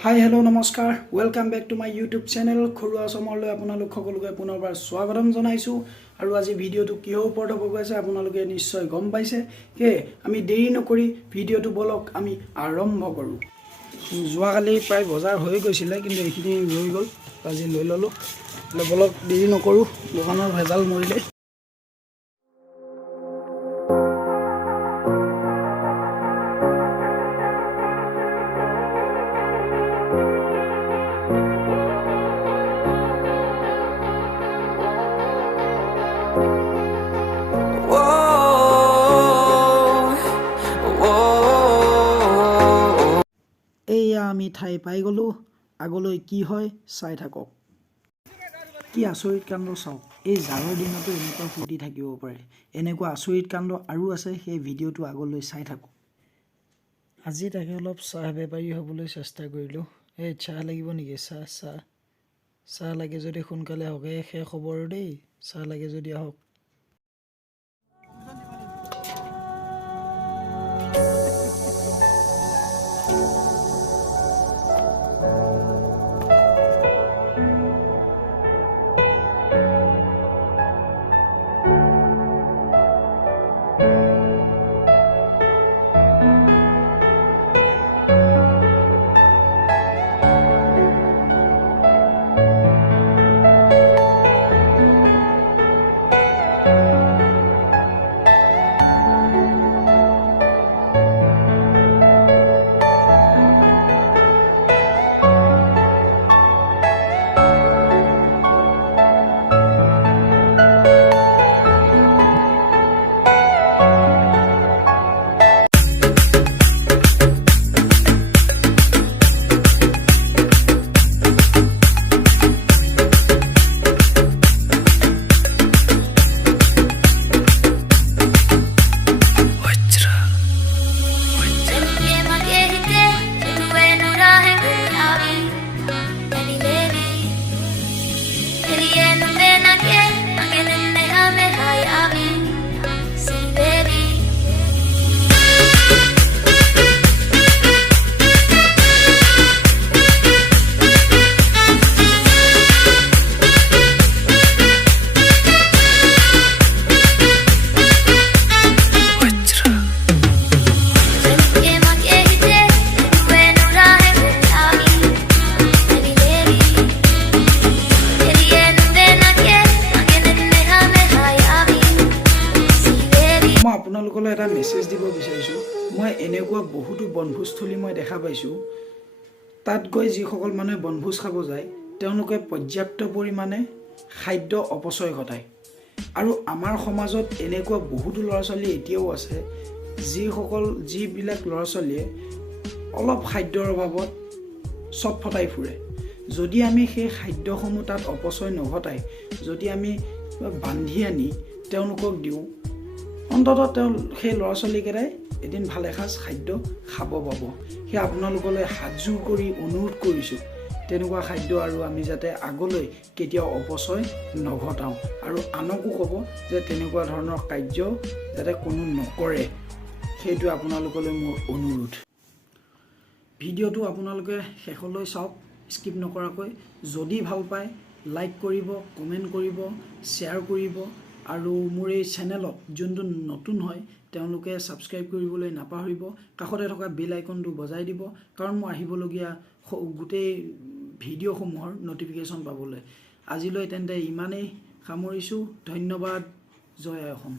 Hi, hello, namaskar. Welcome back to my YouTube channel. Khurua Somarlo আপোনালোক সকলোকে পুনৰবাৰ স্বাগতম জনাইছো আৰু আজি ভিডিওটো কিহৰ ওপৰত হ'ব গৈছে আপোনালোকে নিশ্চয় গম পাইছে কে আমি দেৰি নকৰি ভিডিওটো বলক আমি আৰম্ভ কৰো যোৱাকালি প্ৰায় বজাৰ হৈ গৈছিল কিন্তু এইখিনি ৰৈ গল আজি লৈ ললো বলক দেৰি নকৰো দোকানৰ ভেজাল মৰিলে আমি ঠাই পাই গলো আগলৈ কি হয় চাই থাকক কি আচৰিত কাণ্ড চাওক এই জাৰৰ দিনতো এনেকুৱা ফুটি থাকিব পাৰে এনেকুৱা আচৰিত কাণ্ড আৰু আছে সেই ভিডিওটো আগলৈ চাই থাকক আজি তাকে অলপ চাহ বেপাৰী হ'বলৈ চেষ্টা কৰিলো এই চাহ লাগিব নেকি চাহ লাগে যদি সোনকালে হকে শেষ হ'ব দেই চাহ লাগে যদি আহক আপোনালোকলৈ এটা মেছেজ দিব বিচাৰিছো মই এনেকুৱা বহুতো বনভোজস্থলী মই দেখা পাইছো তাত গৈ যিসকল মানুহে বনভোজ খাব যায় তেওঁলোকে পৰ্যাপ্ত পৰিমাণে খাদ্য অপচয় ঘটায় আৰু আমাৰ সমাজত এনেকুৱা বহুতো ল'ৰা-ছোৱালী এতিয়াও আছে যিবিলাক ল'ৰা-ছোৱালীয়ে অলপ খাদ্যৰ অভাৱত চট ফটাই ফুৰে যদি আমি সেই খাদ্যসমূহ তাত অপচয় নঘটাই যদি আমি বান্ধি আনি তেওঁলোকক দিওঁ অন্তত সেই ল'ৰা-ছোৱালীকেইটাই এদিন ভাল এসাঁজ খাদ্য খাব পাব সেই আপোনালোকলৈ হাতজোৰ কৰি অনুৰোধ কৰিছোঁ তেনেকুৱা খাদ্য আৰু আমি যাতে আগলৈ কেতিয়াও অপচয় নঘটাওঁ আৰু আনকো ক'ব যে তেনেকুৱা ধৰণৰ কাৰ্য যাতে কোনো নকৰে সেইটো আপোনালোকলৈ মোৰ অনুৰোধ ভিডিওটো আপোনালোকে শেষলৈ চাওক স্কিপ নকৰাকৈ যদি ভাল পায় লাইক কৰিব কমেণ্ট কৰিব শ্বেয়াৰ কৰিব আৰু মোৰ এই চেনেলত যোনটো নতুন হয় তেওঁলোকে সাবস্ক্ৰাইব কৰিবলৈ নাপাহৰিব কাষতে থকা বেল আইকনটো বজাই দিব কাৰণ মই আহিবলগীয়া গোটেই ভিডিঅ'সমূহৰ নটিফিকেশ্যন পাবলৈ আজিলৈ তেন্তে ইমানেই সামৰিছোঁ ধন্যবাদ জয় অসম